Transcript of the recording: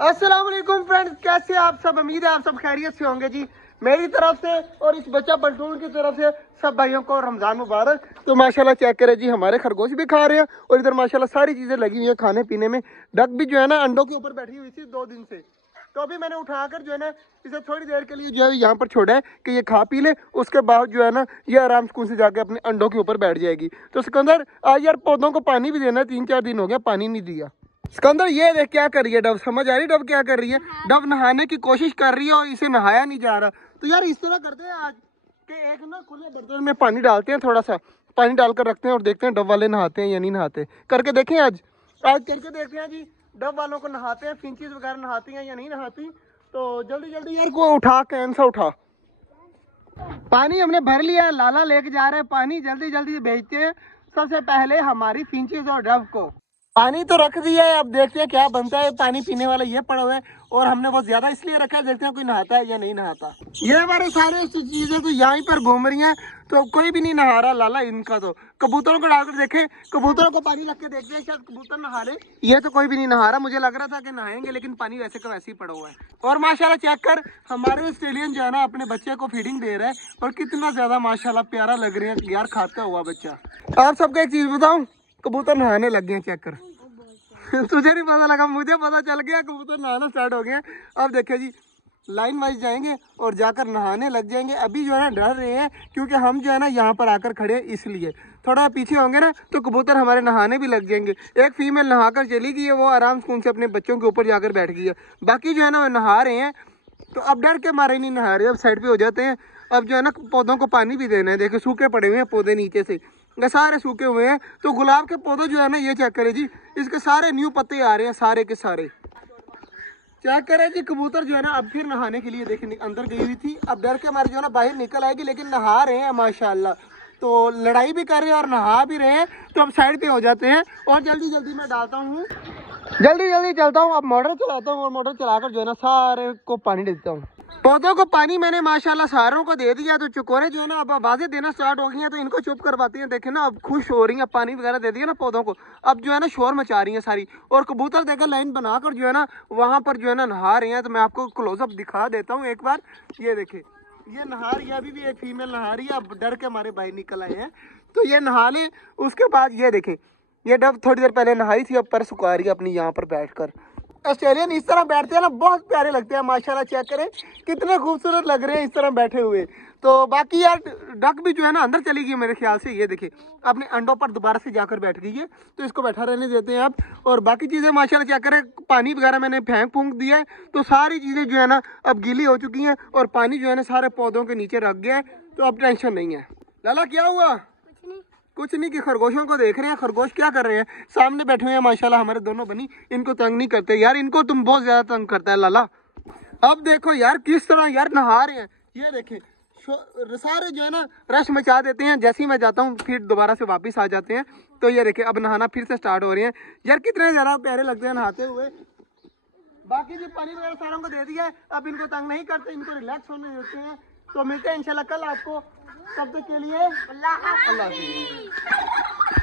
अस्सलाम वालेकुम फ्रेंड्स, कैसे आप सब? उम्मीद है आप सब खैरियत से होंगे जी। मेरी तरफ से और इस बच्चा पलटून की तरफ से सब भाइयों को रमज़ान मुबारक। तो माशाल्लाह चेक करें जी, हमारे खरगोश भी खा रहे हैं और इधर माशाल्लाह सारी चीज़ें लगी हुई हैं खाने पीने में। डक भी जो है ना अंडों के ऊपर बैठी हुई थी 2 दिन से, तो अभी मैंने उठाकर जो है ना इसे थोड़ी देर के लिए जो है यहाँ पर छोड़ा है कि ये खा पी ले। उसके बाद जो है ना ये आराम सुकून से जाके अपने अंडों के ऊपर बैठ जाएगी। तो सिकंदर आज यार पौधों को पानी भी देना है, 3-4 दिन हो गया पानी नहीं दिया। सिकंदर ये देख क्या कर रही है डव, समझ आ रही डव क्या कर रही है? डव नहाने की कोशिश कर रही है और इसे नहाया नहीं जा रहा। तो यार इस तरह करते हैं आज कि एक ना खुले बर्तन में पानी डालते हैं, थोड़ा सा पानी डालकर रखते हैं और देखते हैं डव वाले नहाते हैं या नहीं नहाते। करके देखें आज आज करके देखते हैं जी डव वालों को नहाते हैं, फिंचीज वगैरह नहाती हैं या नहीं नहाती। तो जल्दी जल्दी यार को उठा, कैन सा उठा। पानी हमने भर लिया है, लाला लेके जा रहे हैं पानी, जल्दी जल्दी भेजते हैं सबसे पहले हमारी फिंचीज और डव को। पानी तो रख दिया है, अब देखते हैं क्या बनता है। पानी पीने वाला ये पड़ा हुआ है और हमने वो ज्यादा इसलिए रखा है, देखते हैं कोई नहाता है या नहीं नहाता। ये हमारे सारे चीजें तो यहीं पर घूम रही हैं, तो कोई भी नहीं नहा रहा लाला इनका। तो कबूतरों को डालकर देखें, कबूतरों को पानी रख के देखते हैं, शायद कबूतर नहा ले। ये तो कोई भी नहीं नहा रहा, मुझे लग रहा था कि नहाएंगे लेकिन पानी वैसे का वैसे ही पड़ा हुआ है। और माशाल्लाह चेक कर, हमारे ऑस्ट्रेलियन जो है ना अपने बच्चे को फीडिंग दे रहा है और कितना ज्यादा माशाल्लाह प्यारा लग रहा है यार खाता हुआ बच्चा। आप सबको एक चीज बताऊं, कबूतर नहाने लग गए, चेक कर। तुझे नहीं पता लगा, मुझे पता चल गया कबूतर नहाना स्टार्ट हो गया। अब देखिए जी लाइन वाइज जाएंगे और जाकर नहाने लग जाएंगे। अभी जो है ना डर रहे हैं क्योंकि हम जो है ना यहाँ पर आकर खड़े हैं, इसलिए थोड़ा पीछे होंगे ना तो कबूतर हमारे नहाने भी लग जाएंगे। एक फीमेल नहाकर चली गई है, वो आराम से अपने बच्चों के ऊपर जाकर बैठ गई है। बाकी जो है ना वो नहा रहे हैं, तो अब डर के मारे नहीं नहा रहे, अब साइड पे हो जाते हैं। अब जो है ना पौधों को पानी भी देना है। देखिए सूखे पड़े हुए हैं पौधे नीचे से, ये सारे सूखे हुए हैं। तो गुलाब के पौधे जो है ना ये चेक करें जी, इसके सारे न्यू पत्ते आ रहे हैं सारे के सारे। चेक करें जी कबूतर जो है ना अब फिर नहाने के लिए देखने अंदर गई हुई थी, अब डर के मारे जो है ना बाहर निकल आएगी, लेकिन नहा रहे हैं माशाल्लाह। तो लड़ाई भी कर रहे हैं और नहा भी रहे हैं। तो अब साइड पे हो जाते हैं और जल्दी जल्दी मैं डालता हूँ, जल्दी जल्दी चलता हूँ। अब मोटर चलाता हूँ और मोटर चलाकर जो है ना सारे को पानी देता हूँ। पौधों को पानी मैंने माशाल्लाह सारों को दे दिया। तो चकोरे जो है ना अब आवाजें देना स्टार्ट हो गई हैं, तो इनको चुप करवाती हैं। देखे ना अब खुश हो रही हैं, पानी वगैरह दे दिया ना पौधों को, अब जो है ना शोर मचा रही हैं सारी। और कबूतर देखकर लाइन बनाकर जो है ना वहाँ पर जो है ना नहा रहे हैं। तो मैं आपको क्लोजअप दिखा देता हूँ एक बार, ये देखे ये नहा रही है, अभी भी एक फीमेल नहा रही है। अब डर के हमारे भाई निकल आए हैं, तो ये नहा ले। उसके बाद ये देखे ये डब थोड़ी देर पहले नहाई थी, अब पर सुखा रही है अपनी यहाँ पर बैठकर। ऑस्ट्रेलियन इस तरह बैठते हैं ना, बहुत प्यारे लगते हैं माशाल्लाह। चेक करें कितने खूबसूरत लग रहे हैं इस तरह बैठे हुए। तो बाकी यार डक भी जो है ना अंदर चली गई मेरे ख्याल से, ये देखिए अपने अंडों पर दोबारा से जाकर बैठ गई है। तो इसको बैठा रहने देते हैं अब। और बाकी चीज़ें माशाल्लाह चेक करें, पानी वगैरह मैंने फेंक फूंक दिया है, तो सारी चीज़ें जो है ना अब गीली हो चुकी हैं और पानी जो है ना सारे पौधों के नीचे रख गया है। तो अब टेंशन नहीं है। लाला क्या हुआ? कुछ नहीं कि खरगोशों को देख रहे हैं। खरगोश क्या कर रहे हैं? सामने बैठे हुए हैं माशाल्लाह हमारे दोनों बनी, इनको तंग नहीं करते यार, इनको तुम बहुत ज्यादा तंग करता है लाला। अब देखो यार किस तरह यार नहा रहे हैं, ये देखें सारे जो है ना रश मचा देते हैं। जैसे ही मैं जाता हूँ फिर दोबारा से वापस आ जाते हैं। तो ये देखें अब नहाना फिर से स्टार्ट हो रहे हैं। यार कितने ज्यादा प्यारे लगते हैं नहाते हुए। बाकी जो पानी वगैरह सारों को दे दिया है, अब इनको तंग नहीं करते, इनको रिलैक्स होने देते हैं। तो मिलते हैं इंशाल्लाह कल आपको, तब तक के लिए अल्लाह हाफ़िज़।